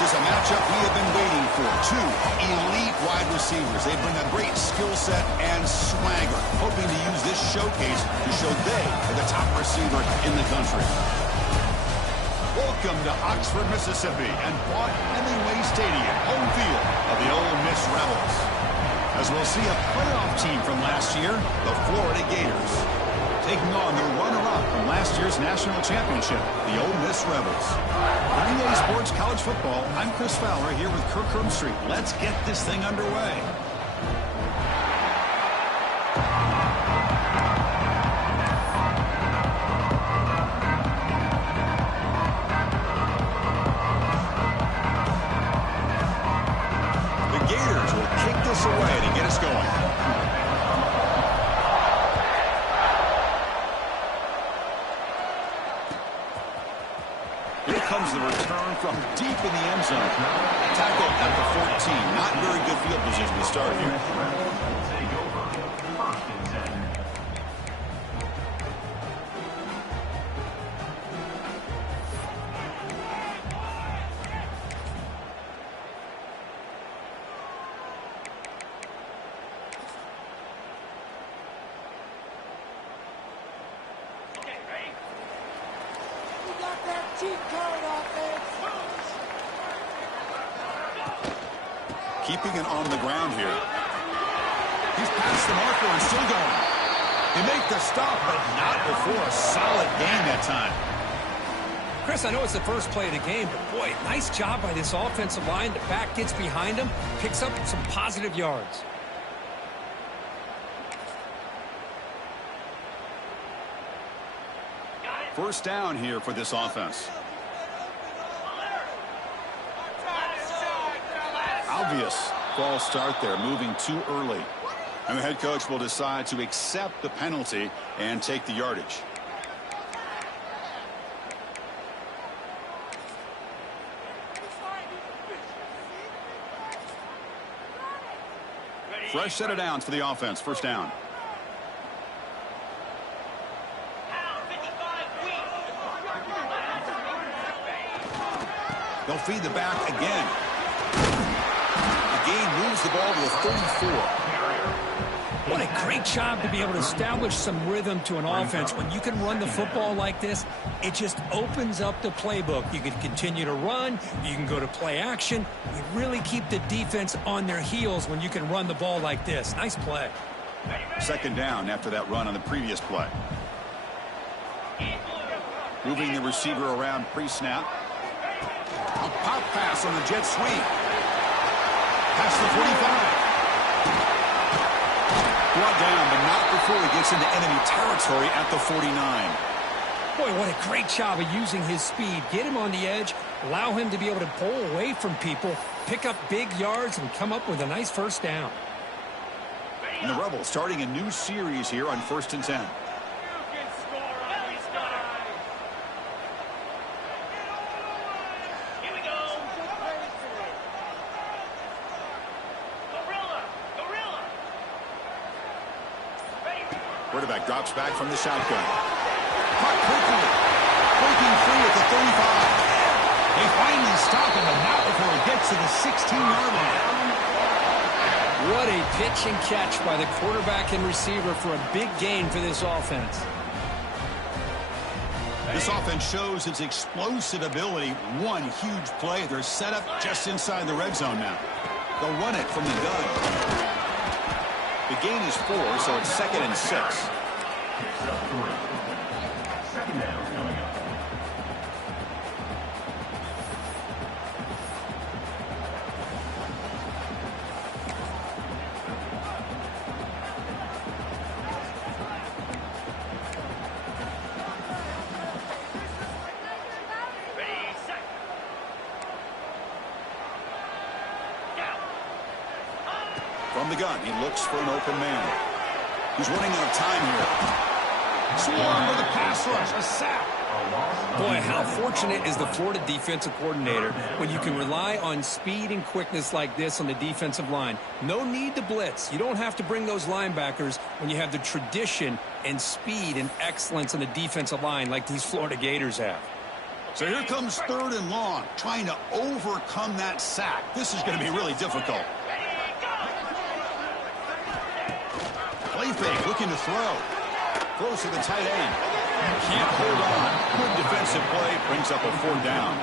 This is a matchup we have been waiting for. Two elite wide receivers. They bring a great skill set and swagger, hoping to use this showcase to show they are the top receiver in the country. Welcome to Oxford, Mississippi, and Vaught-Hemingway Stadium, home field of the Ole Miss Rebels. As we'll see a playoff team from last year, the Florida Gators, taking on the runner-up from last year's national championship, the Ole Miss Rebels. For EA Sports College Football, I'm Chris Fowler here with Kirk Herbstreit. Let's get this thing underway. The Gators will kick this away to get us going. Comes the return from deep in the end zone. Tackle at the 14. Not very good field position to start here. Take over. First and 10. Keeping it on the ground here. He's past the marker and still going. They make the stop, but not before a solid gain that time. Chris, I know it's the first play of the game, but boy, nice job by this offensive line. The back gets behind him, picks up some positive yards. First down here for this offense. Obvious false start there, moving too early. And the head coach will decide to accept the penalty and take the yardage. Fresh set of downs for the offense. First down. They'll feed the back again. The gain moves the ball to the 34. What a great job to be able to establish some rhythm to an offense. When you can run the football like this, it just opens up the playbook. You can continue to run. You can go to play action. You really keep the defense on their heels when you can run the ball like this. Nice play. Second down after that run on the previous play. Moving the receiver around pre-snap. A pop pass on the jet sweep. Past the 45. Brought down, but not before he gets into enemy territory at the 49. Boy, what a great job of using his speed. Get him on the edge, allow him to be able to pull away from people, pick up big yards, and come up with a nice first down. And the Rebels starting a new series here on 1st and 10. Quarterback drops back from the shotgun. Caught quickly. Breaking free at the 35. They finally stop him, but not before he gets to the 16-yard line. What a pitch and catch by the quarterback and receiver for a big gain for this offense. This offense shows its explosive ability. One huge play. They're set up just inside the red zone now. They'll run it from the gun. The gain is 4, so it's 2nd and 6. Second down coming up. From the gun, he looks for an open man. He's running out of time here. Swarm with a pass rush, a sack. Boy, how fortunate is the Florida defensive coordinator when you can rely on speed and quickness like this on the defensive line. No need to blitz. You don't have to bring those linebackers when you have the tradition and speed and excellence on the defensive line like these Florida Gators have. So here comes 3rd and long, trying to overcome that sack. This is going to be really difficult. Play fake, looking to throw. Throws to the tight end. Can't hold on. Good defensive play, brings up a 4th down.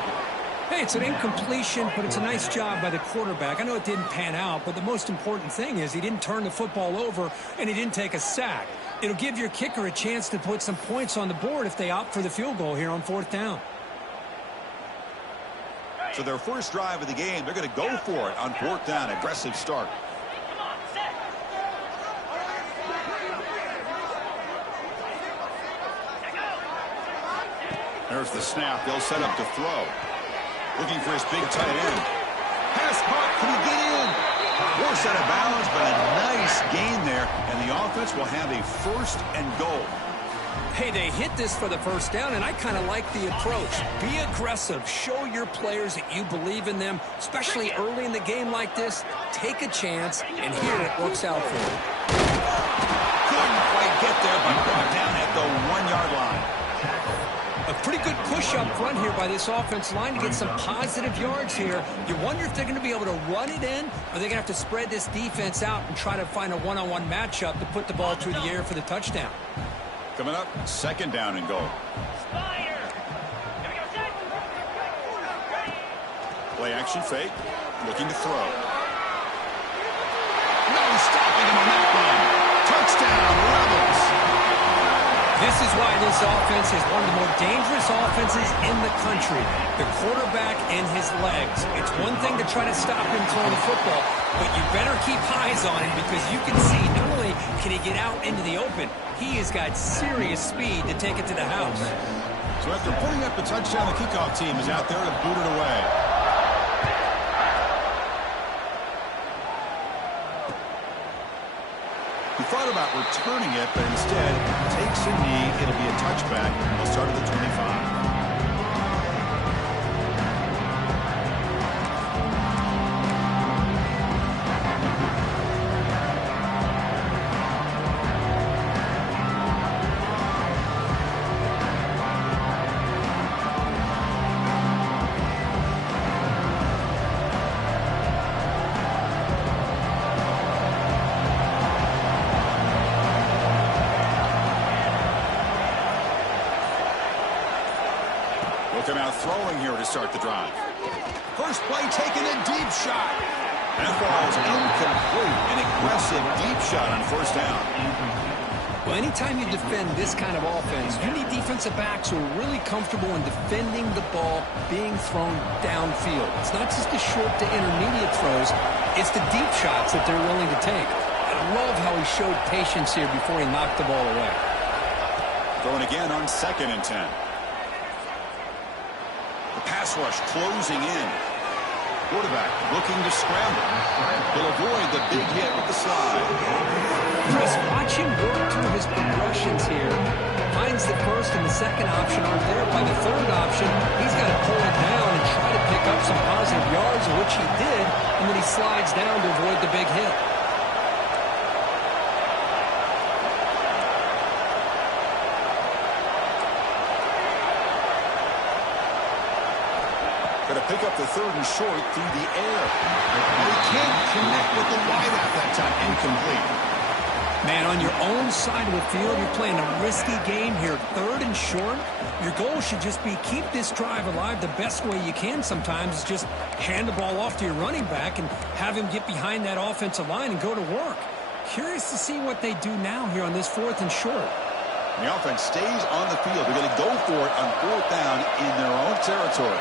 Hey, it's an incompletion, but it's a nice job by the quarterback. I know it didn't pan out, but the most important thing is he didn't turn the football over and he didn't take a sack. It'll give your kicker a chance to put some points on the board if they opt for the field goal here on 4th down. So their first drive of the game, they're going to go for it on 4th down. Aggressive start. There's the snap. They'll set up to throw. Looking for his big tight end. Pass caught. Can he get in? Forced out of bounds, but a nice gain there. And the offense will have a 1st and goal. Hey, they hit this for the 1st down, and I kind of like the approach. Be aggressive. Show your players that you believe in them, especially early in the game like this. Take a chance, and here it works out for them. Couldn't quite get there, but brought down at the 1-yard line. A pretty good push up front here by this offense line to get some positive yards here. You wonder if they're going to be able to run it in, or they're going to have to spread this defense out and try to find a one-on-one matchup to put the ball through the air for the touchdown. Coming up, 2nd down and goal. Play action fake. Looking to throw. No stopping him on that run. Touchdown, Rebels. This is why this offense is one of the more dangerous offenses in the country. The quarterback and his legs. It's one thing to try to stop him throwing the football, but you better keep eyes on him because you can see not only can he get out into the open, he has got serious speed to take it to the house. So after putting up the touchdown, the kickoff team is out there to boot it away. He thought about returning it, but instead takes a knee. It'll be a touchback. He'll start at the 25. Looking out throwing here to start the drive. First play taking a deep shot. That ball is incomplete. An aggressive deep shot on 1st down. Well, anytime you defend this kind of offense, you need defensive backs who are really comfortable in defending the ball being thrown downfield. It's not just the short to intermediate throws. It's the deep shots that they're willing to take. I love how he showed patience here before he knocked the ball away. Throwing again on 2nd and 10. The pass rush closing in. Quarterback looking to scramble. He'll avoid the big hit with the slide. Chris, watch him work through his progressions here. Finds the 1st and the 2nd option aren't there. By the 3rd option, he's got to pull it down and try to pick up some positive yards, which he did, and then he slides down to avoid the big hit. Going to pick up the 3rd and short through the air. And he can't connect with the wideout that time. Incomplete. Man, on your own side of the field, you're playing a risky game here. 3rd and short. Your goal should just be keep this drive alive the best way you can sometimes is just hand the ball off to your running back and have him get behind that offensive line and go to work. Curious to see what they do now here on this 4th and short. The offense stays on the field. They're going to go for it on 4th down in their own territory.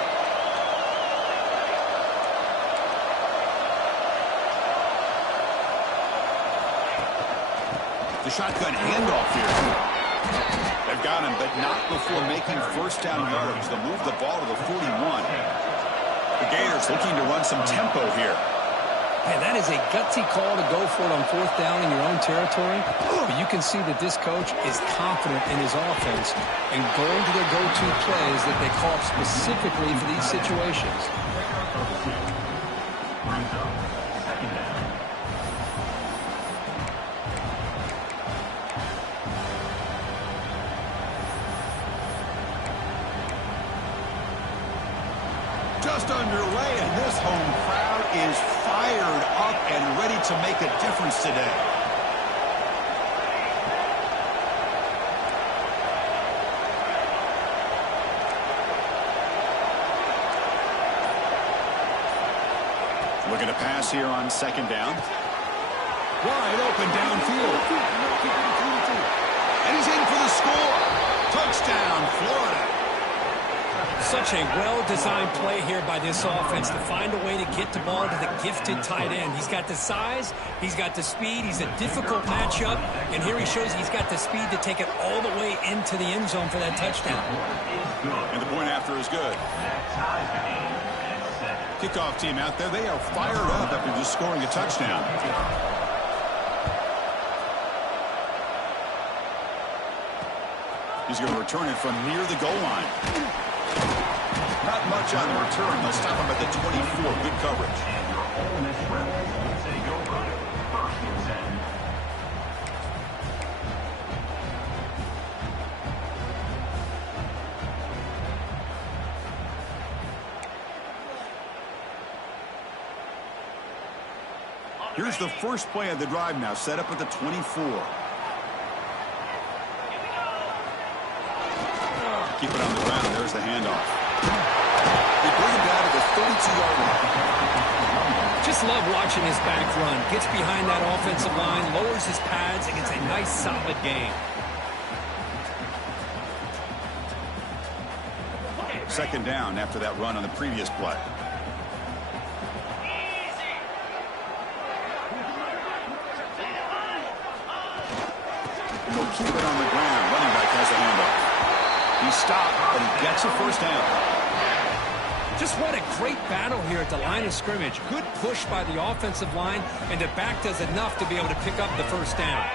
The shotgun handoff here. They've got him, but not before making 1st down yards. They'll move the ball to the 41. The Gators looking to run some tempo here. Man, that is a gutsy call to go for it on 4th down in your own territory. But you can see that this coach is confident in his offense and going to their go-to plays that they call specifically for these situations. to make a difference today. Looking to pass here on second down. Wide open downfield. And he's in for the score. Touchdown, Florida. Such a well-designed play here by this offense to find a way to get the ball to the gifted tight end. He's got the size, he's got the speed, he's a difficult matchup, and here he shows he's got the speed to take it all the way into the end zone for that touchdown. And the point after is good. Kickoff team out there, they are fired up after just scoring a touchdown. He's going to return it from near the goal line. Not much on the return. They'll stop him at the 24. Good coverage. Here's the first play of the drive now, set up at the 24. Keep it on the ground. There's the handoff. They bring him down to the 32-yard line. Just love watching his back run. Gets behind that offensive line, lowers his pads, and gets a nice, solid gain. Second down after that run on the previous play. And they'll keep it on the ground. Running back has the handoff. He stopped, but he gets a first down. Just what a great battle here at the line of scrimmage. Good push by the offensive line, and the back does enough to be able to pick up the first down.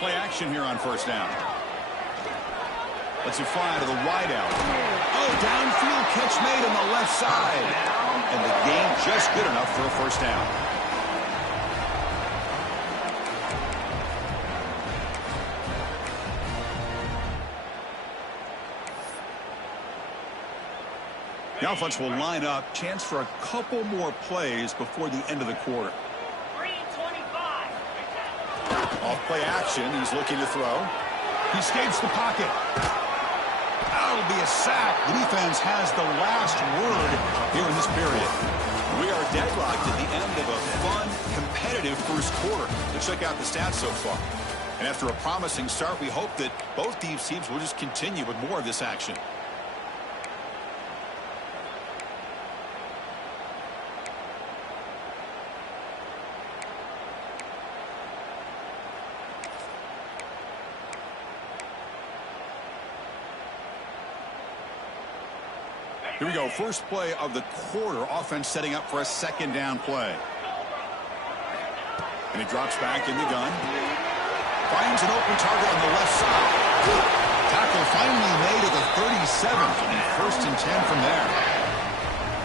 Play action here on first down. Let's it fly to the wideout. Oh, downfield catch made on the left side. And the gain just good enough for a first down. The offense will line up. Chance for a couple more plays before the end of the quarter. 3:25. Off play action. He's looking to throw. He escapes the pocket. That'll be a sack. The defense has the last word here in this period. We are deadlocked at the end of a fun, competitive first quarter. Let's check out the stats so far. And after a promising start, we hope that both these teams will just continue with more of this action. Here we go. First play of the quarter. Offense setting up for a second down play. And he drops back in the gun. Finds an open target on the left side. Tackle finally made at the 37. And first and 10 from there.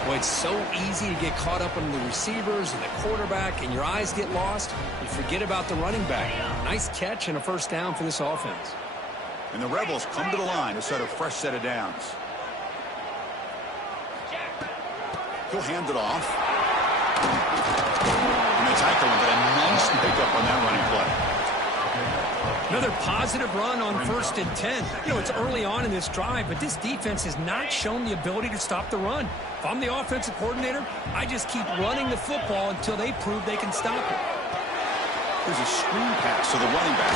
Boy, it's so easy to get caught up on the receivers and the quarterback, and your eyes get lost. You forget about the running back. Nice catch and a first down for this offense. And the Rebels come to the line to set a fresh set of downs. He'll hand it off. And they tackle him, but a nice pickup on that running play. Another positive run on 1st and 10. You know, it's early on in this drive, but this defense has not shown the ability to stop the run. If I'm the offensive coordinator, I just keep running the football until they prove they can stop it. There's a screen pass to the running back.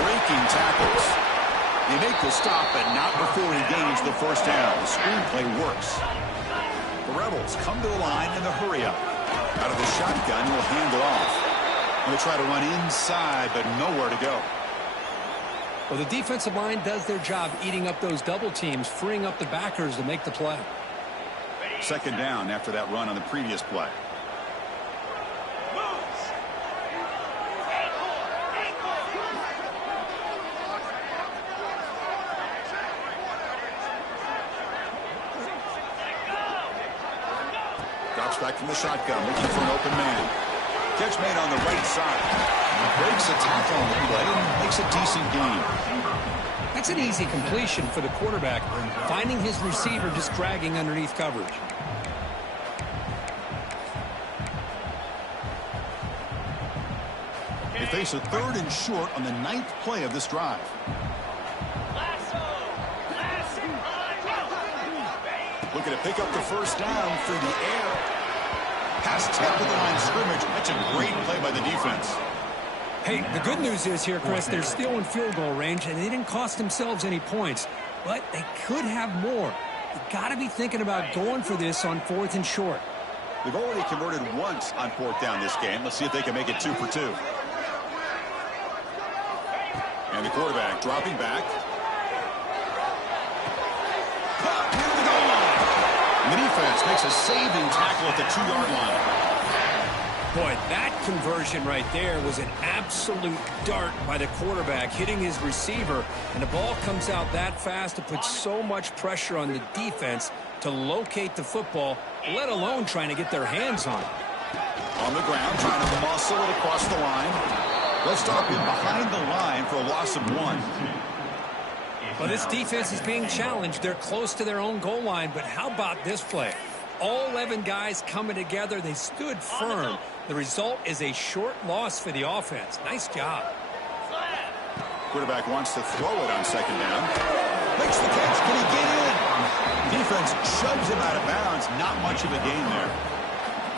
Breaking tackles. They make the stop, but not before he gains the first down. The screen play works. The Rebels come to the line in the hurry up. Out of the shotgun, will hand it off. They'll try to run inside, but nowhere to go. Well, the defensive line does their job eating up those double teams, freeing up the backers to make the play. Second down after that run on the previous play. Drops back from the shotgun, looking for an open man. Catch made on the right side. Breaks a tackle on the play and makes a decent gain. That's an easy completion for the quarterback, finding his receiver just dragging underneath coverage. face a 3rd and short on the 9th play of this drive. Looking to pick up the first down through the air. Pass tipped to the line of scrimmage. That's a great play by the defense. Hey, the good news is here, Chris, they're still in field goal range, and they didn't cost themselves any points. But they could have more. You got to be thinking about going for this on 4th and short. They've already converted once on 4th down this game. Let's see if they can make it 2 for 2. And the quarterback dropping back. Caught near the goal line. And the defense makes a saving tackle at the 2-yard line. Boy, that conversion right there was an absolute dart by the quarterback, hitting his receiver, and the ball comes out that fast to put so much pressure on the defense to locate the football, let alone trying to get their hands on it. On the ground, trying to muscle it across the line. They'll stop him behind the line for a loss of 1. Well, this defense is being challenged. They're close to their own goal line, but how about this play? All 11 guys coming together. They stood firm. The result is a short loss for the offense. Nice job. Quarterback wants to throw it on 2nd down. Makes the catch. Can he get in? Defense shoves him out of bounds. Not much of a gain there.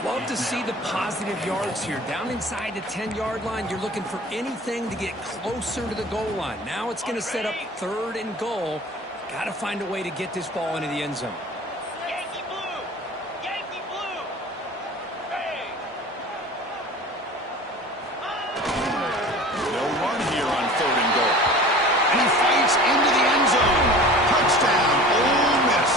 Love to see the positive yards here. Down inside the 10-yard line, you're looking for anything to get closer to the goal line. Now it's going to set up 3rd and goal. Got to find a way to get this ball into the end zone. Into the end zone. Touchdown, Ole Miss.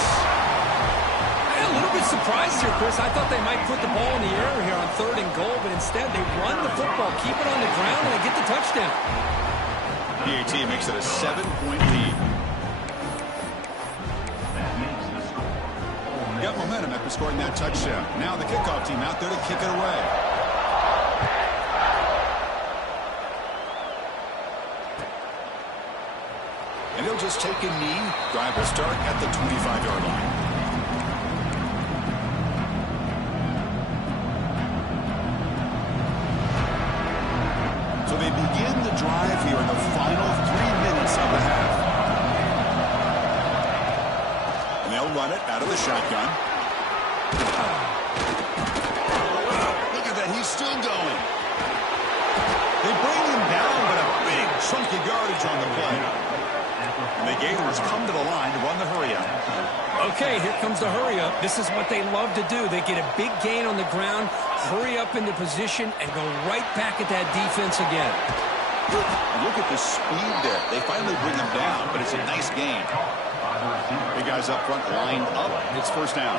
I'm a little bit surprised here, Chris. I thought they might put the ball in the air here on 3rd and goal, but instead they run the football, keep it on the ground, and they get the touchdown. PAT makes it a 7-point lead. Got momentum after scoring that touchdown. Now the kickoff team out there to kick it away. And he'll just take a knee. Drive will start at the 25-yard line. So they begin the drive here in the final 3 minutes of the half. And they'll run it out of the shotgun. Look at that. He's still going. They bring him down, but a big chunk of yardage on the play. And the Gators come to the line to run the hurry-up. Okay, here comes the hurry-up. This is what they love to do. They get a big gain on the ground, hurry up into position, and go right back at that defense again. Look at the speed there. They finally bring him down, but it's a nice gain. Big guys up front lined up. It's 1st down.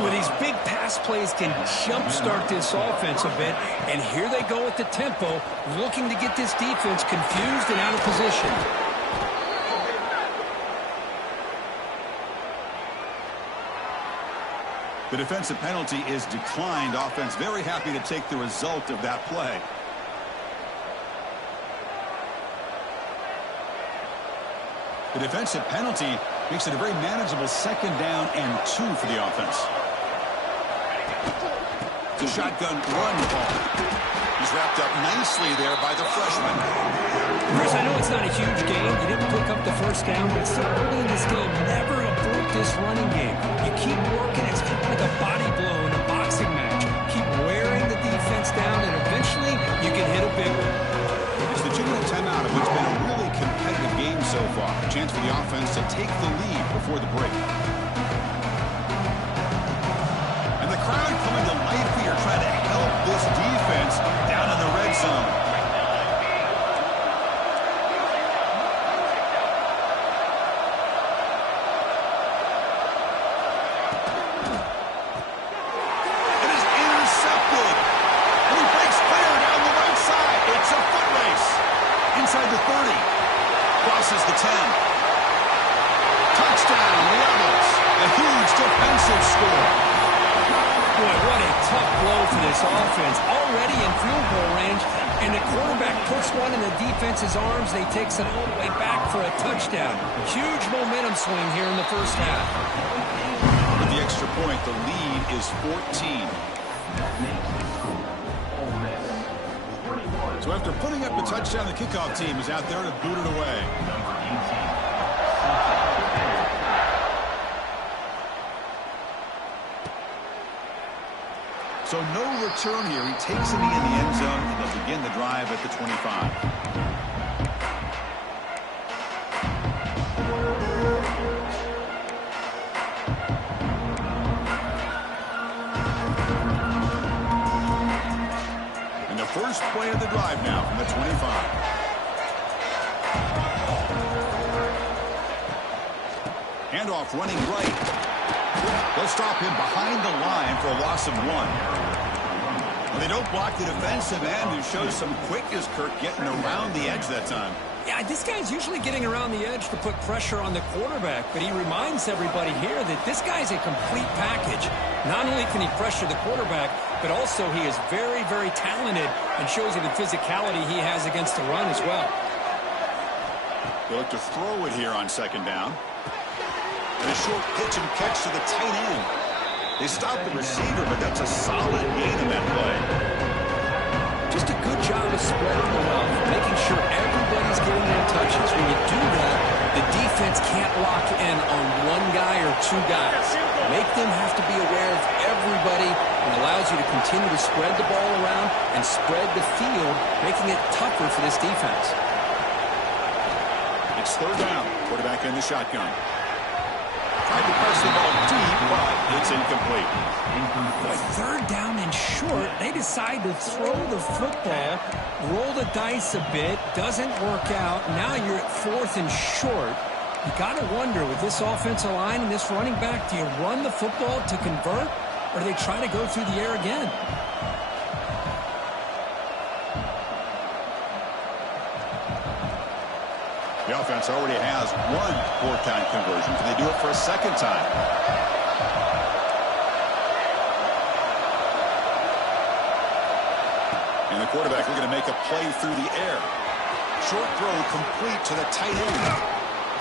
Well, these big pass plays can jumpstart this offense a bit, and here they go at the tempo, looking to get this defense confused and out of position. The defensive penalty is declined. Offense very happy to take the result of that play. The defensive penalty makes it a very manageable 2nd down and 2 for the offense. It's a shotgun run ball. He's wrapped up nicely there by the freshman. Chris, I know it's not a huge game. You didn't pick up the 1st down, but still early in this game, never abort this running game. You keep working. It's kind of like a body blow in a boxing match. Keep wearing the defense down, and eventually you can hit a big one. It's the 2-minute timeout of what's been a really competitive game so far. A chance for the offense to take the lead before the break. And the crowd coming to life here, trying to help this defense down in the red zone. Inside the 30. Crosses the 10. Touchdown, Rebels. A huge defensive score. Boy, what a tough blow for this offense. Already in field goal range, and the quarterback puts one in the defense's arms. They takes it all the way back for a touchdown. Huge momentum swing here in the 1st half. With the extra point, the lead is 14. So after putting up the touchdown, the kickoff team is out there to boot it away. So no return here. He takes it in the end zone, and they'll begin the drive at the 25. And the first play of the drive now from the 25. Handoff running right. They'll stop him behind the line for a loss of 1. Well, they don't block the defensive end, who shows some quickness, Kirk, getting around the edge that time. Yeah, this guy's usually getting around the edge to put pressure on the quarterback, but he reminds everybody here that this guy's a complete package. Not only can he pressure the quarterback, but also he is very, very talented and shows you the physicality he has against the run as well. They look to throw it here on second down. And a short pitch and catch to the tight end. They stop the receiver, but that's a solid gain in that play. Just a good job of spreading the wealth, making sure everybody's getting their touches. When you do that, the defense can't lock in on one guy or two guys. Make them have to be aware of everybody, and allows you to continue to spread the ball around and spread the field, making it tougher for this defense. It's third down. Quarterback in the shotgun. Tried to press the ball deep, but it's incomplete. With third down and short, they decide to throw the football, roll the dice a bit, doesn't work out. Now you're at fourth and short. You got to wonder, with this offensive line and this running back, do you run the football to convert, or do they try to go through the air again? The offense already has one four-down conversion. Can they do it for a second time? And the quarterback looking to make a play through the air. Short throw complete to the tight end.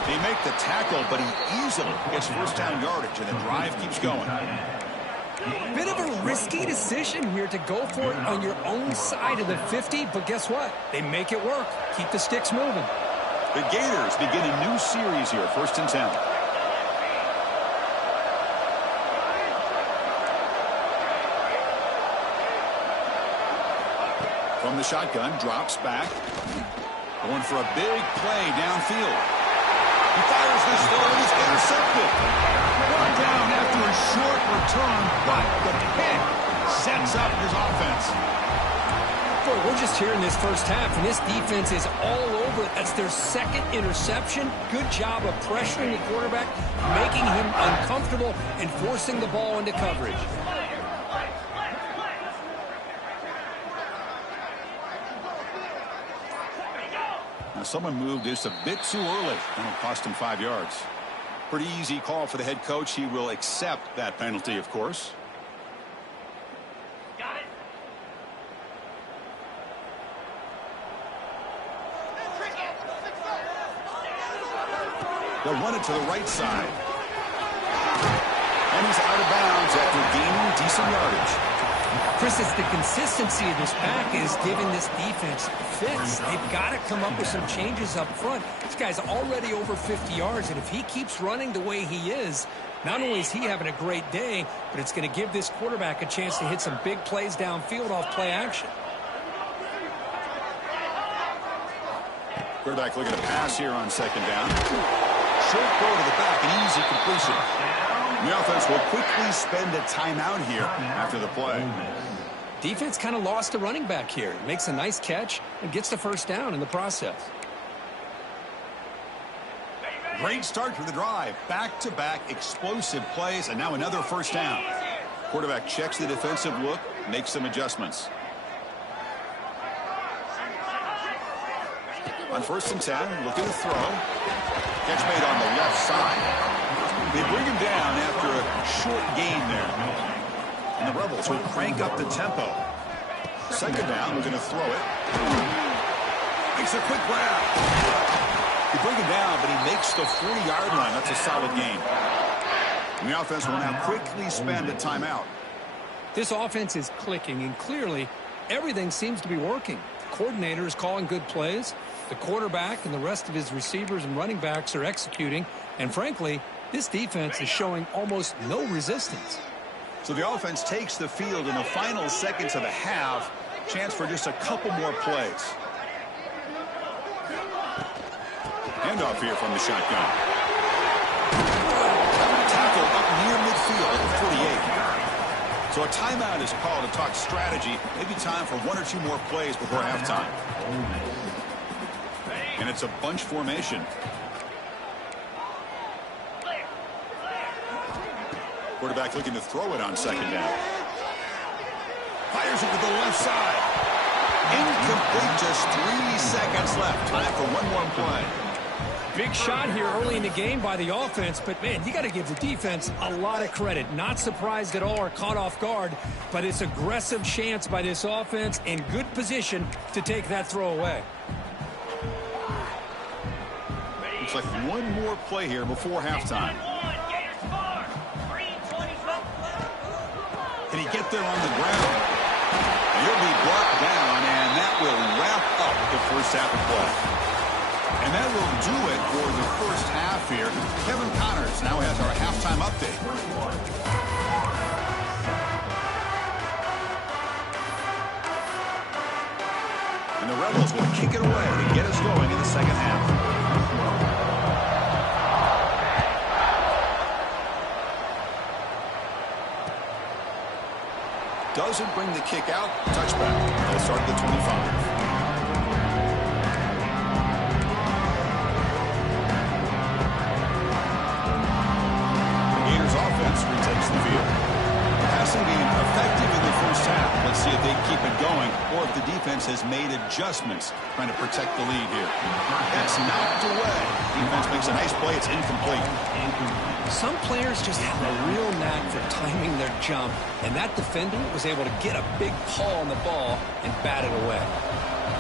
They make the tackle, but he easily gets first down yardage, and the drive keeps going. Bit of a risky decision here to go for it on your own side of the 50, but guess what? They make it work. Keep the sticks moving. The Gators begin a new series here, 1st and 10. From the shotgun, drops back. Going for a big play downfield. He fires this throw and he's intercepted. Brought down after a short return, but the pick sets up his offense. Boy, we're just here in this first half, and this defense is all over it. That's their second interception. Good job of pressuring the quarterback, making him uncomfortable, and forcing the ball into coverage. Now, someone moved this a bit too early, and it cost him 5 yards. Pretty easy call for the head coach. He will accept that penalty, of course. They'll run it to the right side. And he's out of bounds after gaining decent yardage. Chris, it's the consistency of this back is giving this defense fits. They've got to come up with some changes up front. This guy's already over 50 yards, and if he keeps running the way he is, not only is he having a great day, but it's going to give this quarterback a chance to hit some big plays downfield off play action. Quarterback looking to pass here on second down. Short throw to the back, an easy completion. The offense will quickly spend a timeout here after the play. Defense kind of lost a running back here. Makes a nice catch and gets the first down in the process. Great start for the drive. Back-to-back explosive plays, and now another first down. Quarterback checks the defensive look, makes some adjustments. On 1st and 10, looking to throw. Catch made on the left side. They bring him down after a short gain there. And the Rebels will crank up the tempo. Second down, looking to throw it. Makes a quick grab. They bring him down, but he makes the 40-yard line. That's a solid gain. And the offense will now quickly spend a timeout. This offense is clicking, and clearly everything seems to be working. coordinator is calling good plays. The quarterback and the rest of his receivers and running backs are executing. And frankly, this defense is showing almost no resistance. So the offense takes the field in the final seconds of the half. Chance for just a couple more plays. Handoff here from the shotgun. Tackle up near midfield at the 48. So a timeout is called to talk strategy. Maybe time for one or two more plays before halftime. And it's a bunch formation. Quarterback looking to throw it on second down. Fires it to the left side. Incomplete, just 3 seconds left. Time for one more play. Big shot here early in the game by the offense, but man, you got to give the defense a lot of credit. Not surprised at all or caught off guard, but it's aggressive chance by this offense in good position to take that throw away. Looks like one more play here before halftime. Can he get there on the ground? He'll be brought down, and that will wrap up the first half of play. And that will do it for the first half here. Kevin Connors now has our halftime update. And the Rebels will kick it away to get us going in the second half. Doesn't bring the kick out. Touchback. They'll start at the 25. Retakes the field. Passing game effective in the first half. Let's see if they keep it going or if the defense has made adjustments trying to protect the lead here. That's knocked away. Defense makes a nice play. It's incomplete. Some players just have a real knack for timing their jump, and that defender was able to get a big paw on the ball and bat it away.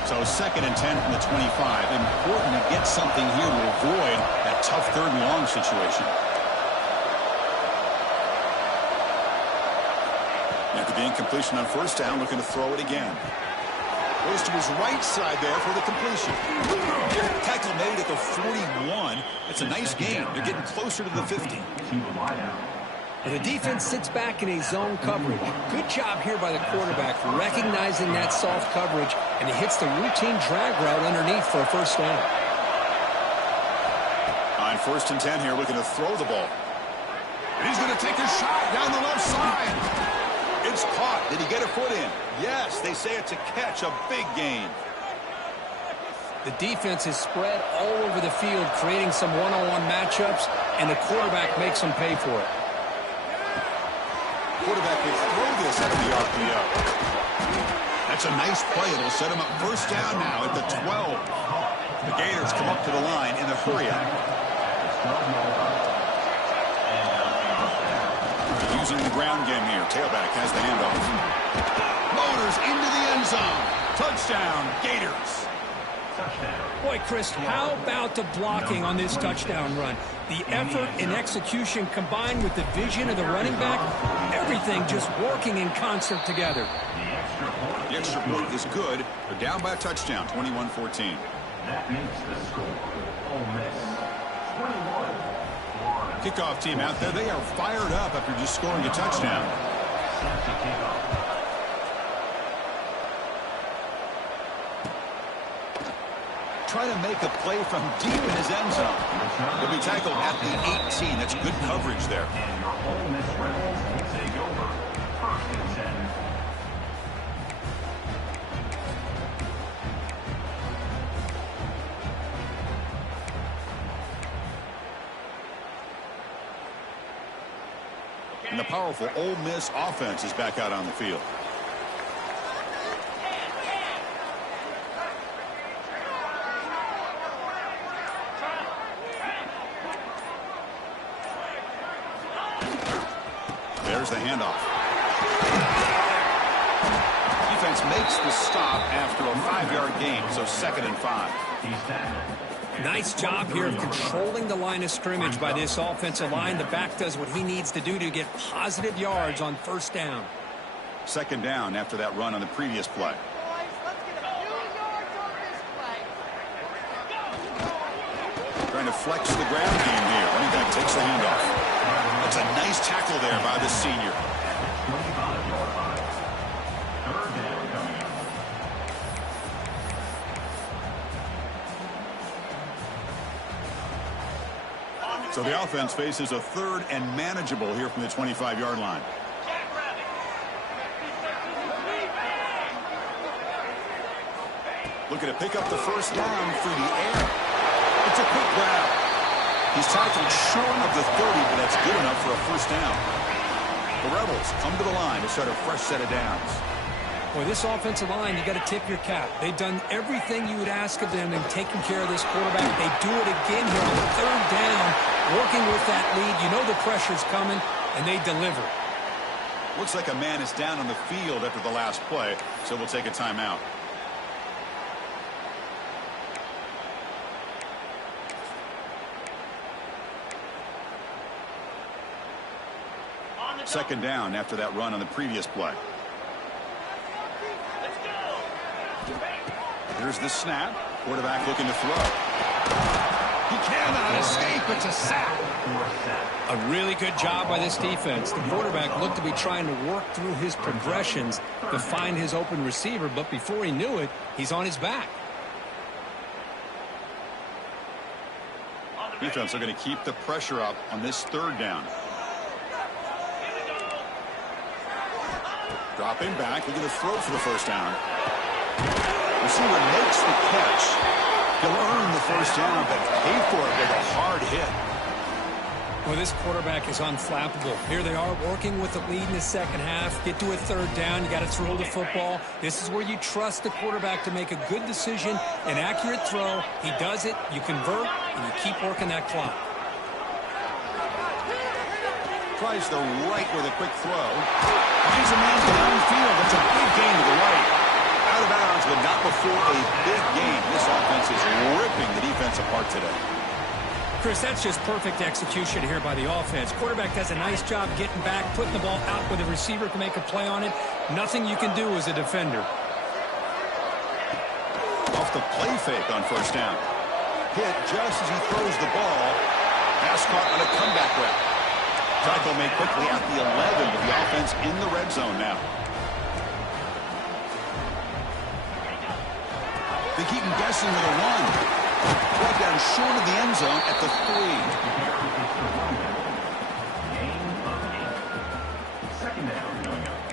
So 2nd and 10 from the 25. Important to get something here to avoid that tough 3rd and long situation. After the incompletion on first down, looking to throw it again. Goes to his right side there for the completion. Tackle made at the 41. It's a nice gain. They're getting closer to the 50. And the defense sits back in a zone coverage. Good job here by the quarterback, recognizing that soft coverage, and he hits the routine drag route underneath for a first down. On 1st and 10 here, looking to throw the ball. And he's going to take a shot down the left side. It's caught. Did he get a foot in? Yes, they say it's a catch, a big gain. The defense is spread all over the field, creating some one-on-one matchups, and the quarterback makes them pay for it. Quarterback will throw this out of the RPO. That's a nice play. It'll set him up first down now at the 12. The Gators come up to the line in the hurry-up. Using the ground game here. Tailback has the handoff. Motors into the end zone. Touchdown, Gators. Boy, Chris, how about the blocking on this touchdown run? The effort and execution combined with the vision of the running back, everything just working in concert together. The extra point is good. They're down by a touchdown, 21-14. That makes the score Ole Miss 21. Kickoff team out there. They are fired up after just scoring a touchdown. Try to make a play from deep in his end zone. He'll be tackled at the 18. That's good coverage there. And your Ole Miss Rebels will take over 1st and 10. And the powerful Ole Miss offense is back out on the field. There's the handoff. Defense makes the stop after a 5-yard gain, so 2nd and 5. Nice job here of controlling the line of scrimmage by this offensive line. The back does what he needs to do to get positive yards on first down. 2nd down after that run on the previous play. trying to flex the ground game here. Running back takes the handoff. That's a nice tackle there by the senior. So the offense faces a 3rd and manageable here from the 25-yard line. Looking to pick up the first down through the air. It's a quick grab. He's tackled short of the 30, but that's good enough for a first down. The Rebels come to the line to start a fresh set of downs. Boy, this offensive line, you got to tip your cap. They've done everything you would ask of them in taking care of this quarterback. They do it again here on the 3rd down, working with that lead. You know the pressure's coming, and they deliver. Looks like a man is down on the field after the last play, so we'll take a timeout. Second down after that run on the previous play. Here's the snap. Quarterback looking to throw. He cannot escape. It's a sack. A really good job by this defense. The quarterback looked to be trying to work through his progressions to find his open receiver, but before he knew it, he's on his back. Defense are going to keep the pressure up on this 3rd down. Dropping back, looking to throw for the first down. Receiver makes the catch. He'll earn the first down, but pay for it with a hard hit. Well, this quarterback is unflappable. Here they are working with the lead in the second half. Get to a 3rd down, you got to throw the football. This is where you trust the quarterback to make a good decision, an accurate throw. He does it, you convert, and you keep working that clock. Tries the right with a quick throw. Finds a man downfield. That's a big gain to the right. Out of bounds, but not before a big gain. This offense is ripping the defense apart today. Chris, that's just perfect execution here by the offense. Quarterback does a nice job getting back, putting the ball out where the receiver can make a play on it. Nothing you can do as a defender. Off the play fake on first down. Hit just as he throws the ball. Pass caught on a comeback route. Tackle made quickly at the 11 with the offense in the red zone now. They keep him guessing with a 1. Brought down short of the end zone at the 3. Second down coming up.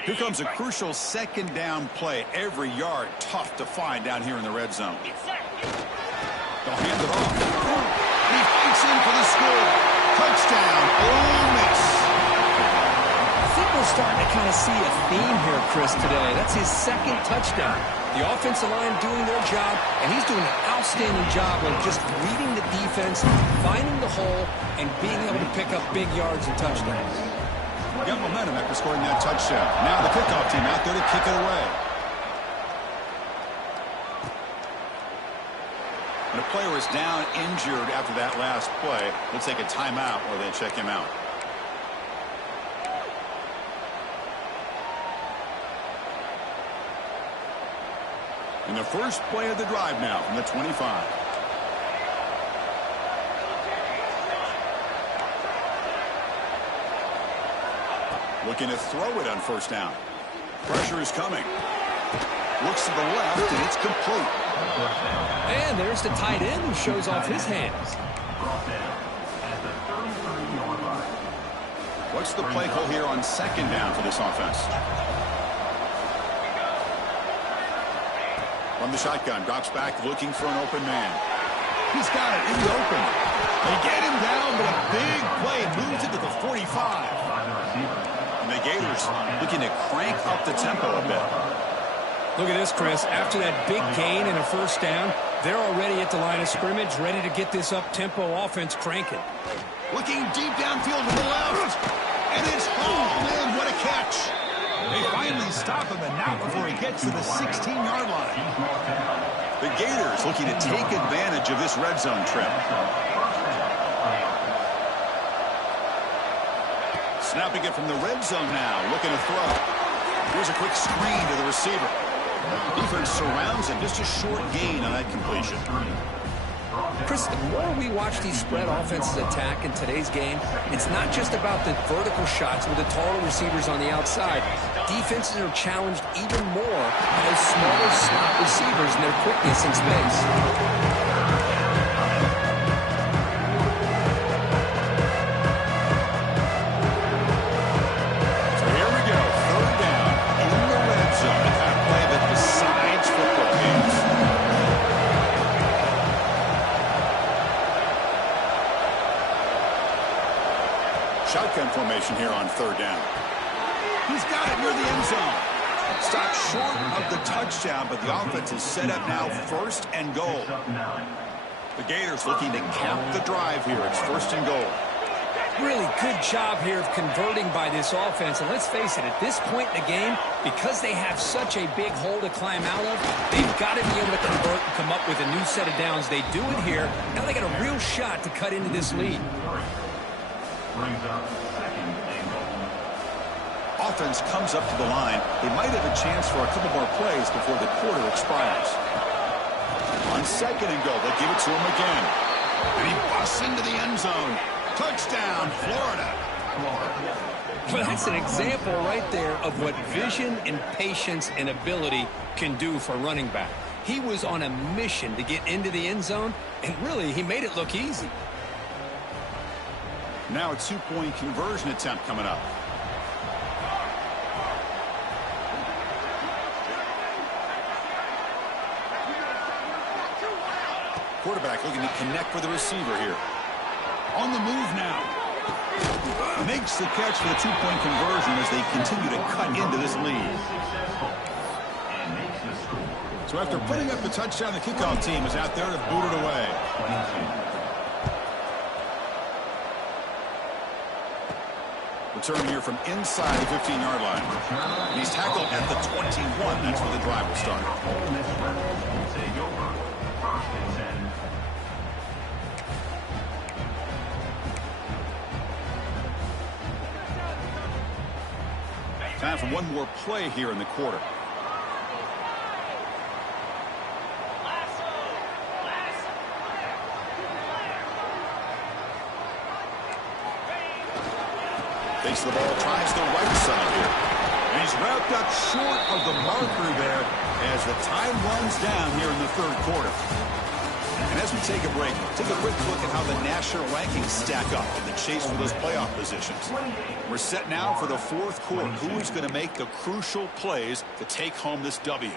Here comes a crucial second down play. Every yard tough to find down here in the red zone. They'll hand it off. And he fights in for the score. Touchdown, Ole Miss. I think we're starting to kind of see a theme here, Chris, today. That's his 2nd touchdown. The offensive line doing their job, and he's doing an outstanding job of just reading the defense, finding the hole, and being able to pick up big yards and touchdowns. Got momentum after scoring that touchdown. Now the kickoff team out there to kick it away. When a player is down injured after that last play, we'll take a timeout or they check him out. And the first play of the drive now from the 25. Looking to throw it on first down. Pressure is coming. Looks to the left, and it's complete. And there's the tight end who shows off his hands. What's the play call here on second down for this offense? From the shotgun, drops back looking for an open man. He's got it in the open. They get him down, but a big play moves it to the 45. And the Gators looking to crank up the tempo a bit. Look at this, Chris. After that big gain and a first down, they're already at the line of scrimmage, ready to get this up-tempo offense cranking. Looking deep downfield to the left. And it's hauled in. What a catch. They finally stop him, and not before he gets to the 16-yard line. The Gators looking to take advantage of this red zone trip. Snapping it from the red zone now, looking to throw. Here's a quick screen to the receiver. Defense surrounds him, just a short gain on that completion. Chris, the more we watch these spread offenses attack in today's game, it's not just about the vertical shots with the taller receivers on the outside. Defenses are challenged even more by those smaller slot receivers and their quickness in space. Shotgun formation here on third down. He's got it near the end zone. Stopped short of the touchdown, but the offense is set up now first and goal. The Gators looking to cap the drive here. It's first and goal. Really good job here of converting by this offense. And let's face it, at this point in the game, because they have such a big hole to climb out of, they've got to be able to convert and come up with a new set of downs. They do it here. Now they got a real shot to cut into this lead. Brings up second and goal. Offense comes up to the line. They might have a chance for a couple more plays before the quarter expires. On second and goal, they give it to him again. And he busts into the end zone. Touchdown, Florida. Well, that's an example right there of what vision and patience and ability can do for a running back. He was on a mission to get into the end zone, and really, he made it look easy. Now a two-point conversion attempt coming up. Quarterback looking to connect with the receiver here. On the move now. Makes the catch for the two-point conversion as they continue to cut into this lead. So after putting up the touchdown, the kickoff team is out there to boot it away. Return here from inside the 15-yard line. He's tackled at the 21. That's where the drive will start. Time for one more play here in the quarter. Takes the ball, tries the right side here. And he's wrapped up short of the marker there as the time runs down here in the third quarter. And as we take a break, take a quick look at how the national rankings stack up in the chase for those playoff positions. We're set now for the fourth quarter. Who is going to make the crucial plays to take home this W?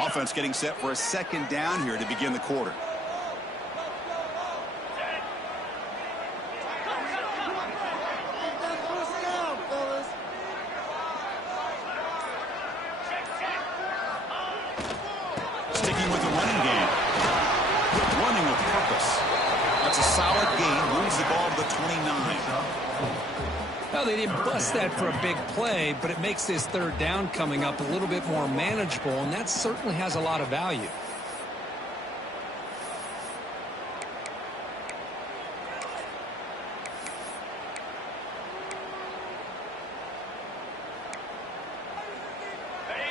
Offense getting set for a second down here to begin the quarter. Sticking with the running game. Running with purpose. That's a solid gain. Moves the ball to the 29. Well, they didn't bust that for a big play, but it makes this third down coming up a little bit more manageable, and that certainly has a lot of value.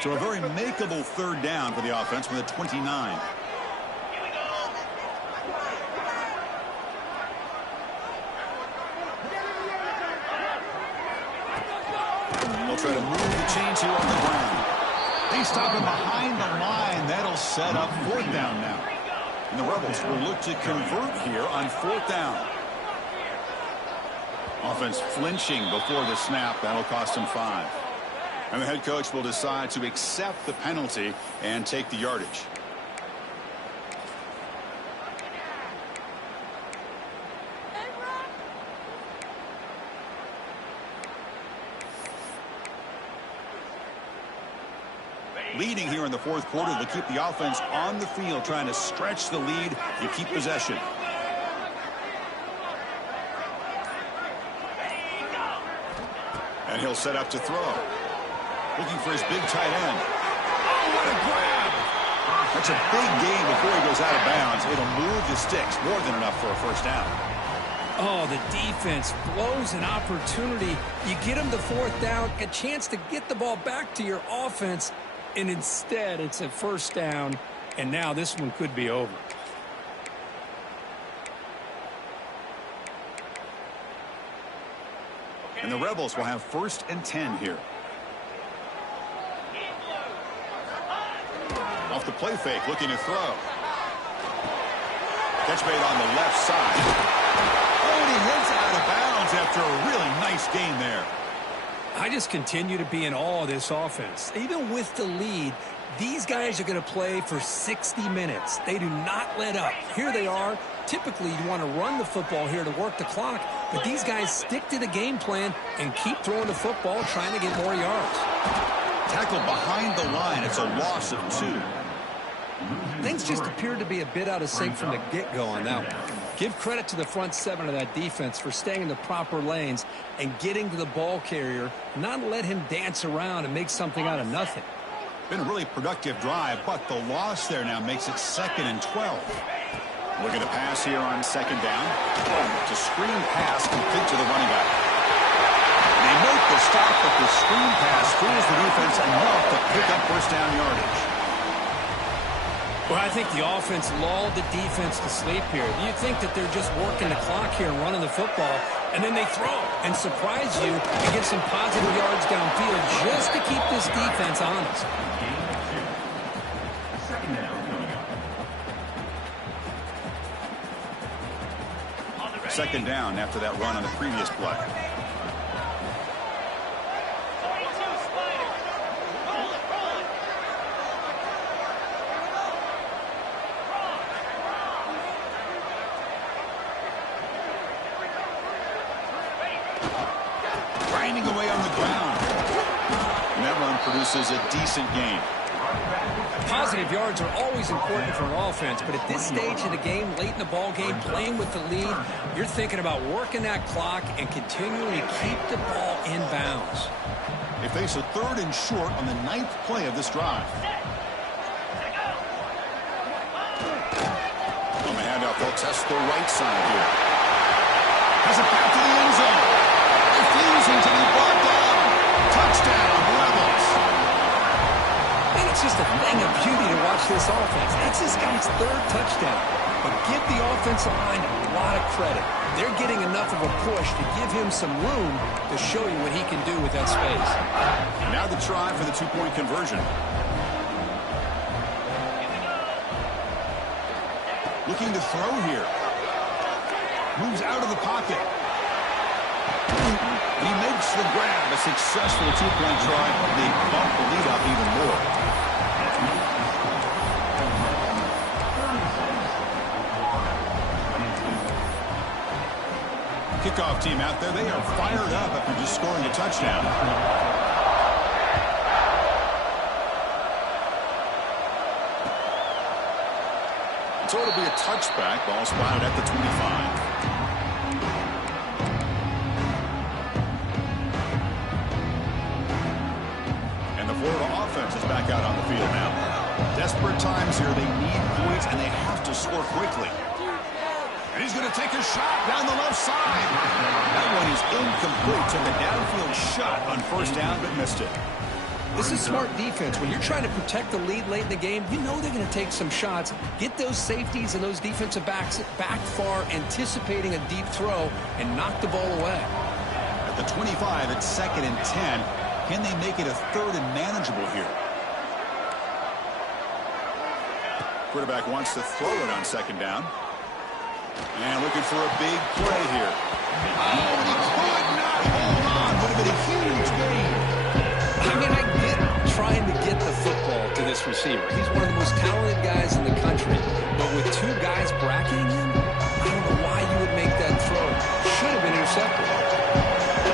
So a very makeable third down for the offense from the 29. They'll try to move the chains here on the ground. They stop him behind the line. That'll set up fourth down now. And the Rebels will look to convert here on fourth down. Offense flinching before the snap. That'll cost him 5. And the head coach will decide to accept the penalty and take the yardage. Leading here in the fourth quarter to keep the offense on the field, trying to stretch the lead and keep possession. And he'll set up to throw. Looking for his big tight end. Oh, what a grab! That's a big gain before he goes out of bounds. It'll move the sticks more than enough for a first down. Oh, the defense blows an opportunity. You get them the fourth down, a chance to get the ball back to your offense, and instead it's a first down, and now this one could be over. And the Rebels will have 1st and 10 here. Off the play fake, looking to throw. Catch made on the left side. Oh, and he hits out of bounds after a really nice gain there. I just continue to be in awe of this offense. Even with the lead, these guys are going to play for 60 minutes. They do not let up. Here they are. Typically, you want to run the football here to work the clock, but these guys stick to the game plan and keep throwing the football, trying to get more yards. Tackled behind the line. It's a loss of 2. Things just appeared to be a bit out of sync from the get-go on that one. Give credit to the front 7 of that defense for staying in the proper lanes and getting to the ball carrier, not let him dance around and make something out of nothing. Been a really productive drive, but the loss there now makes it 2nd and 12. Looking to pass here on 2nd down. It's a screen pass complete to the running back. They make the stop, but the screen pass fools the defense enough to pick up first down yardage. Well, I think the offense lulled the defense to sleep here. You think that they're just working the clock here and running the football, and then they throw and surprise you and get some positive yards downfield just to keep this defense honest. Second down after that run on the previous play. Grinding away on the ground. And that run produces a decent gain. Positive yards are always important for an offense, but at this stage of the game, late in the ball game, playing with the lead, you're thinking about working that clock and continuing to keep the ball in bounds. They face a 3rd and short on the 9th play of this drive. On the handoff, they'll test the right side here. Has it back to the end zone. Refusing to be brought down. Touchdown, Rebels. And it's just a thing of beauty to watch this offense. That's this guy's 3rd touchdown. But give the offensive line a lot of credit. They're getting enough of a push to give him some room to show you what he can do with that space. Now the try for the 2-point conversion. Looking to throw here. Moves out of the pocket. He makes the grab. A successful 2-point try. They bump the lead up even more. Kickoff team out there. They are fired up after just scoring a touchdown. So it'll be a touchback. Ball spotted at the 25. Florida offense is back out on the field now. Desperate times here. They need points, and they have to score quickly. And he's going to take a shot down the left side. That one is incomplete. Took a downfield shot on first down, but missed it. This is smart defense. When you're trying to protect the lead late in the game, you know they're going to take some shots, get those safeties and those defensive backs back far, anticipating a deep throw, and knock the ball away. At the 25, it's 2nd and 10. Can they make it a 3rd and manageable here? Quarterback wants to throw it on 2nd down. And looking for a big play here. Oh, and he could not hold on. Would have been a huge gain. I mean, I get trying to get the football to this receiver. He's one of the most talented guys in the country. But with 2 guys bracketing him, I don't know why you would make that throw. Should have been intercepted.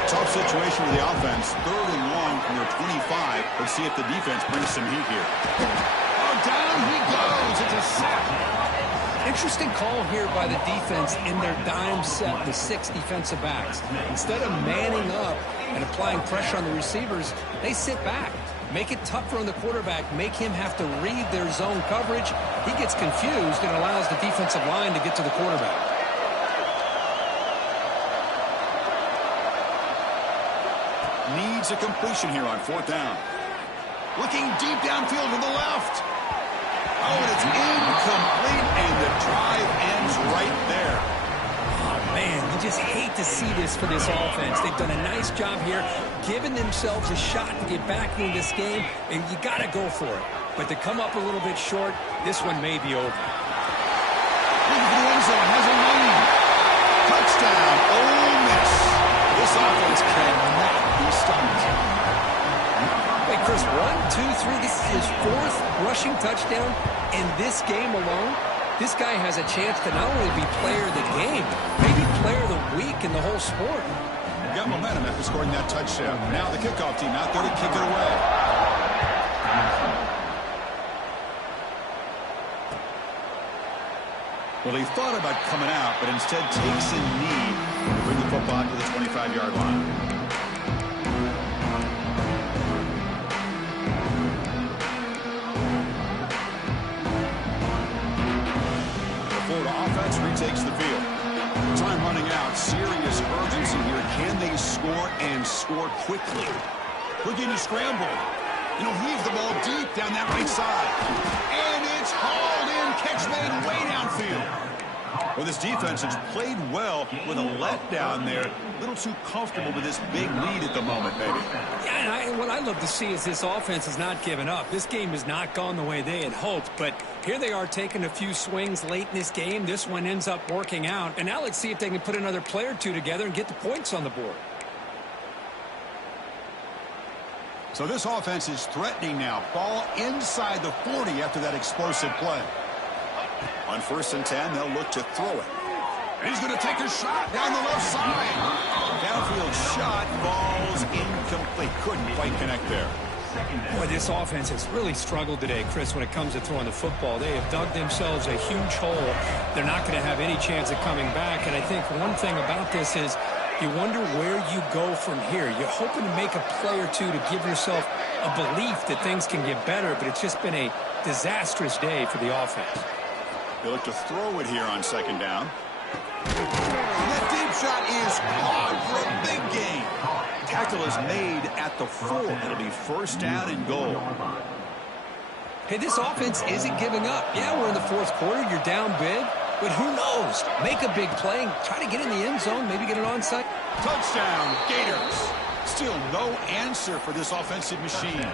Tough situation with the offense. 3rd and long from their 25. Let's see if the defense brings some heat here. Oh, down he goes. It's a sack. Interesting call here by the defense in their dime set with 6 defensive backs. Instead of manning up and applying pressure on the receivers, they sit back. Make it tougher on the quarterback. Make him have to read their zone coverage. He gets confused and allows the defensive line to get to the quarterback. Needs a completion here on 4th down. Looking deep downfield to the left. Oh, and it's incomplete, and the drive ends right there. Oh, man, you just hate to see this for this offense. They've done a nice job here, giving themselves a shot to get back into this game, and you got to go for it. But to come up a little bit short, this one may be over. Looking for the end zone, has a lead. Touchdown, Ole Miss. This offense cannot be stopped. Hey, Chris, 1, 2, 3. This is his 4th rushing touchdown in this game alone. This guy has a chance to not only be player of the game, maybe player of the week in the whole sport. They've got momentum after scoring that touchdown. Now the kickoff team out there to kick it away. Well, he thought about coming out, but instead takes a knee to bring the football to the 25-yard line. Offense retakes the field. Time running out. Serious urgency here. Can they score and score quickly? Looking to scramble. Heave the ball deep down that right side. And it's hauled in. Catch made way downfield. Well, this defense has played well with a letdown there. A little too comfortable with this big lead at the moment, maybe. Yeah, and what I love to see is this offense has not given up. This game has not gone the way they had hoped, but here they are taking a few swings late in this game. This one ends up working out, and now let's see if they can put another play or two together and get the points on the board. So this offense is threatening now. Ball inside the 40 after that explosive play. On 1st and 10, they'll look to throw it. And he's going to take a shot down the left side. Downfield shot falls incomplete. Couldn't quite connect there. Boy, this offense has really struggled today, Chris, when it comes to throwing the football. They have dug themselves a huge hole. They're not going to have any chance of coming back. And I think one thing about this is you wonder where you go from here. You're hoping to make a play or two to give yourself a belief that things can get better, but it's just been a disastrous day for the offense. They look to throw it here on 2nd down. And that deep shot is caught for a big gain. Tackle is made at the 4. It'll be 1st down and goal. Hey, this offense isn't giving up. Yeah, we're in the 4th quarter. You're down big. But who knows? Make a big play. Try to get in the end zone. Maybe get an onside. Touchdown, Gators. Still no answer for this offensive machine.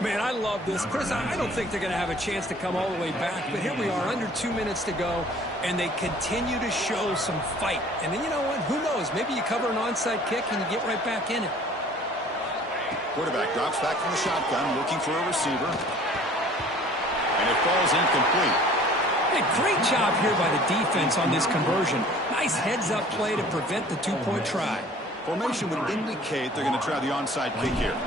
Man, I love this. Chris, I don't think they're going to have a chance to come all the way back, but here we are, under 2 minutes to go, and they continue to show some fight. And then you know what? Who knows? Maybe you cover an onside kick and you get right back in it. Quarterback drops back from the shotgun, looking for a receiver. And it falls incomplete. Hey, great job here by the defense on this conversion. Nice heads-up play to prevent the two-point try. Formation would indicate they're going to try the onside kick here.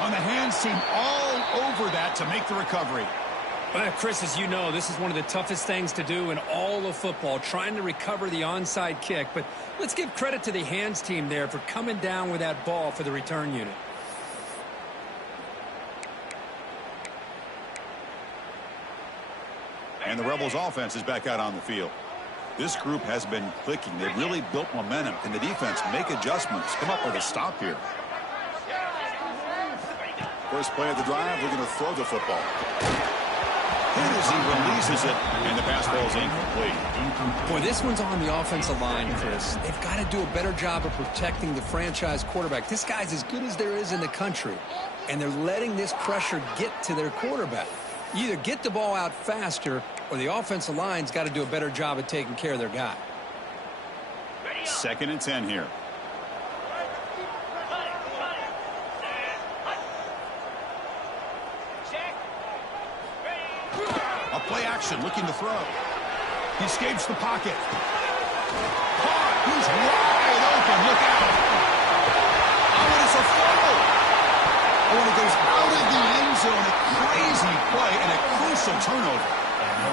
On the hands team all over that to make the recovery. Well, Chris, as you know, this is one of the toughest things to do in all of football, trying to recover the onside kick. But let's give credit to the hands team there for coming down with that ball for the return unit. And the Rebels offense is back out on the field. This group has been clicking. They've really built momentum. Can the defense make adjustments? Come up with a stop here. First play of the drive, we're going to throw the football. Hit as he releases it, and the pass falls incomplete. Boy, this one's on the offensive line, Chris. They've got to do a better job of protecting the franchise quarterback. This guy's as good as there is in the country, and they're letting this pressure get to their quarterback. You either get the ball out faster, or the offensive line's got to do a better job of taking care of their guy. 2nd and 10 here. A play action, looking to throw. He escapes the pocket. Caught. He's wide open. Look out. Oh, and it's a fumble. Oh, and it goes out of the end zone. A crazy play and a crucial turnover.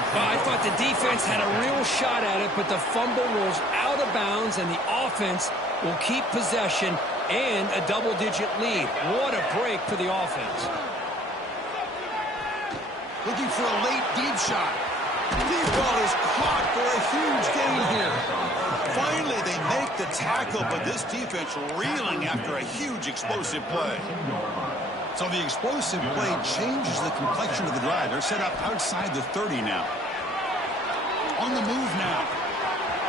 Well, I thought the defense had a real shot at it, but the fumble rolls out of bounds, and the offense will keep possession and a double-digit lead. What a break for the offense. Looking for a late deep shot. Deep ball is caught for a huge gain here. Finally, they make the tackle, but this defense reeling after a huge explosive play. So the explosive play changes the complexion of the drive. They're set up outside the 30 now. On the move now.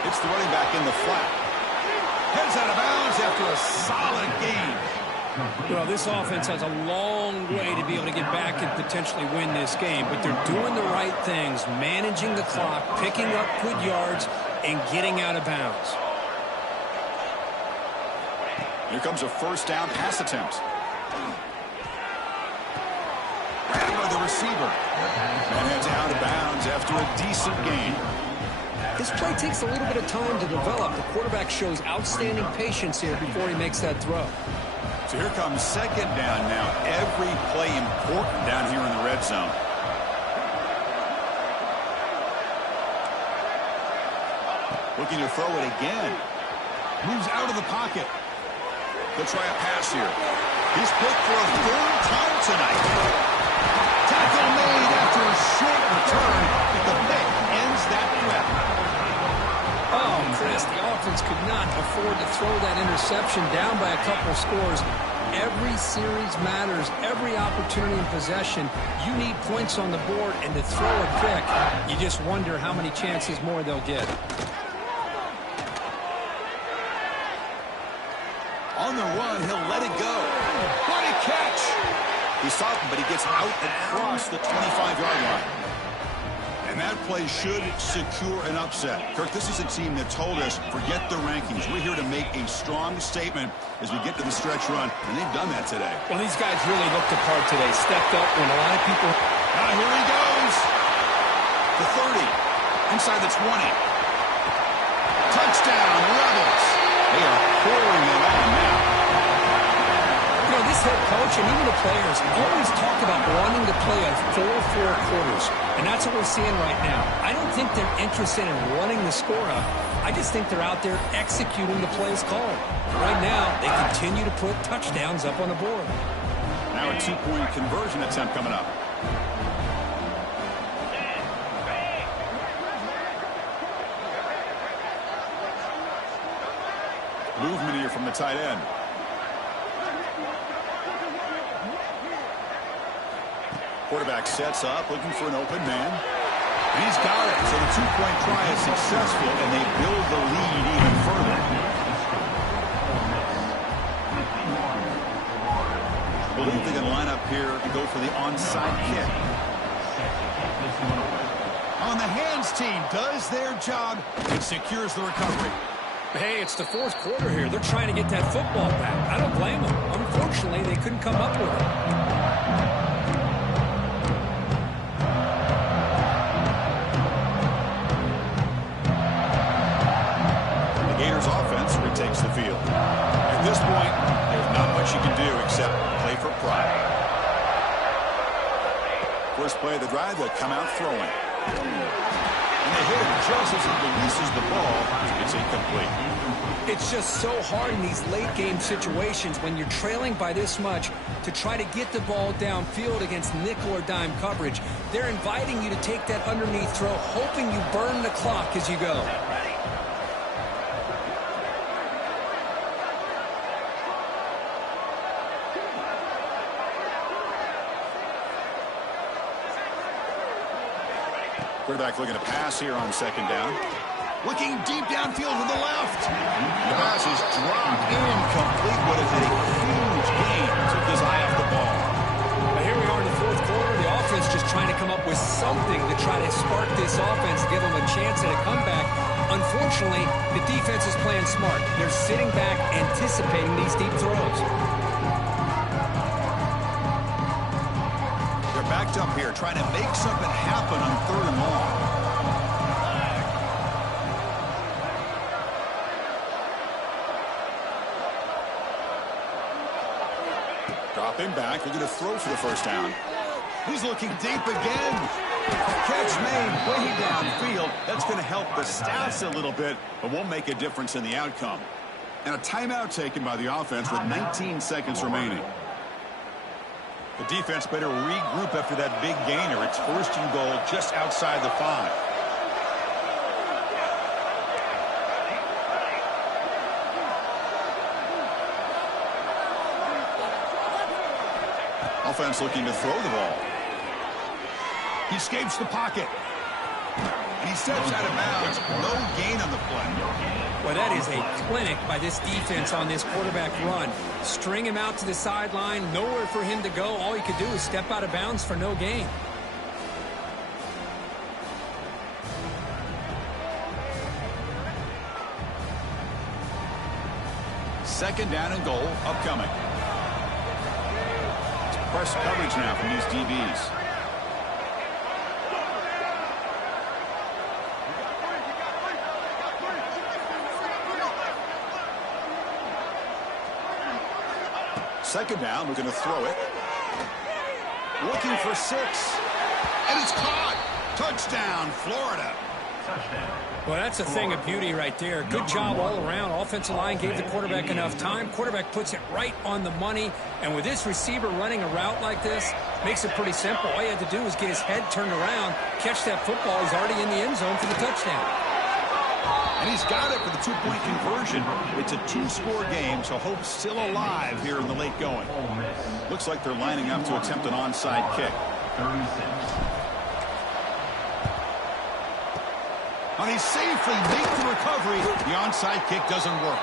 It's the running back in the flat. Heads out of bounds after a solid gain. Well, this offense has a long way to be able to get back and potentially win this game, but they're doing the right things, managing the clock, picking up good yards, and getting out of bounds. Here comes a first down pass attempt. Grabbed by the receiver. And heads out of bounds after a decent gain. This play takes a little bit of time to develop. The quarterback shows outstanding patience here before he makes that throw. So here comes second down now. Every play important down here in the red zone. Looking to throw it again. Moves out of the pocket. He'll try a pass here. He's picked for a third time tonight. Tackle made after a short return. The pick ends that threat. Oh, Chris, the offense could not afford to throw that interception down by a couple scores. Every series matters. Every opportunity in possession. You need points on the board, and to throw a pick, you just wonder how many chances more they'll get. On the run, he'll let it go. What a catch! He saw it, but he gets out across the 25-yard line. And that play should secure an upset. Kirk, this is a team that told us, forget the rankings. We're here to make a strong statement as we get to the stretch run, and they've done that today. Well, these guys really looked the part today. Stepped up when a lot of people... Now here he goes. The 30. Inside the 20. Touchdown, Rebels. They are pouring it on now. You know, this head coach and even the players always talk about wanting to play a full 4 quarters. And that's what we're seeing right now. I don't think they're interested in running the score up. I just think they're out there executing the plays called. Right now, they continue to put touchdowns up on the board. Now a 2-point conversion attempt coming up. Movement here from the tight end. Quarterback sets up, looking for an open man. And he's got it. So the 2-point try is successful, and they build the lead even further. I believe they can line up here and go for the onside kick. On the hands team does their job and secures the recovery. Hey, it's the 4th quarter here. They're trying to get that football back. I don't blame them. Unfortunately, they couldn't come up with it. The Gators offense retakes the field. At this point, there's not much you can do except play for pride. First play of the drive, they'll come out throwing. And they hit him just as he releases the ball. It's incomplete. It's just so hard in these late-game situations when you're trailing by this much to try to get the ball downfield against nickel or dime coverage. They're inviting you to take that underneath throw, hoping you burn the clock as you go. Quarterback looking to pass here on second down. Looking deep downfield to the left. The pass is dropped incomplete. What is it? A huge gain. Took his eye off the ball. Now here we are in the 4th quarter. The offense just trying to come up with something to try to spark this offense, give them a chance at a comeback. Unfortunately, the defense is playing smart. They're sitting back, anticipating these deep throws. They're backed up here, trying to make something happen on 3rd and long. Dropping back, looking to throw for the first down. He's looking deep again. Catch made way downfield. That's going to help the stats a little bit, but won't make a difference in the outcome. And a timeout taken by the offense with 19 seconds remaining. The defense better regroup after that big gainer. It's first and goal just outside the 5. Offense looking to throw the ball. He escapes the pocket. And he steps out of bounds. No gain on the play. Well, that is a clinic by this defense on this quarterback run. String him out to the sideline, nowhere for him to go. All he could do is step out of bounds for no gain. Second down and goal upcoming. It's press coverage now from these DBs. Second down, we're going to throw it. Looking for 6. And it's caught. Touchdown, Florida. Well, that's a thing of beauty right there. Good job all around. Offensive line gave the quarterback enough time. Quarterback puts it right on the money. And with this receiver running a route like this, makes it pretty simple. All he had to do was get his head turned around, catch that football. He's already in the end zone for the touchdown. And he's got it for the 2-point conversion. It's a 2-score game, so hope's still alive here in the late going. Looks like they're lining up to attempt an onside kick. 36. And they safely make the recovery. The onside kick doesn't work.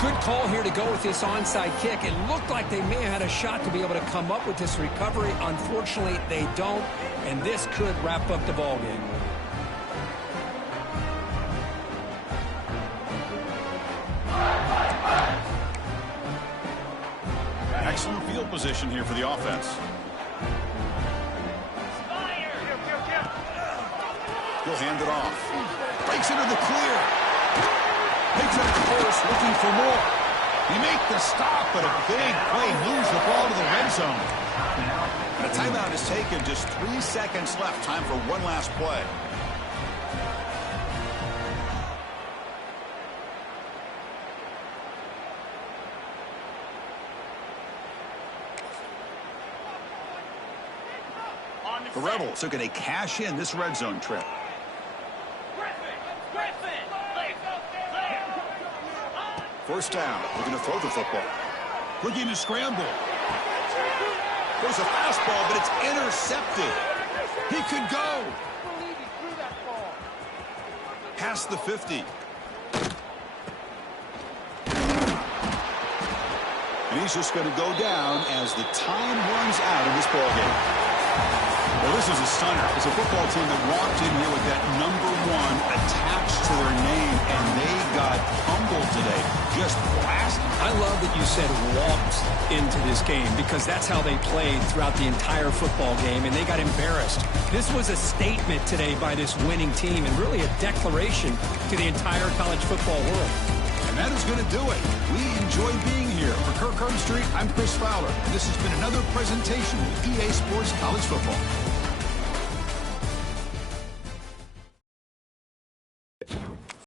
Good call here to go with this onside kick. It looked like they may have had a shot to be able to come up with this recovery. Unfortunately, they don't, and this could wrap up the ballgame. Excellent field position here for the offense. He'll hand it off. Breaks into the clear. Takes it close, looking for more. He make the stop, but a big play moves the ball to the red zone. And a timeout is taken. Just 3 seconds left. Time for one last play. The Rebels are going to cash in this red zone trip. First down. We're going to throw the football. Looking to scramble. There's a fastball, but it's intercepted. He could go. Past the 50. And he's just going to go down as the time runs out in this ballgame. Well, this is a stunner. It's a football team that walked in here with that #1 attached to their name, and they got humbled today. Just blasted. I love that you said walked into this game because that's how they played throughout the entire football game, and they got embarrassed. This was a statement today by this winning team and really a declaration to the entire college football world. And that is going to do it. We enjoyed being here. For Kirk Street, I'm Chris Fowler, and this has been another presentation of EA Sports College Football.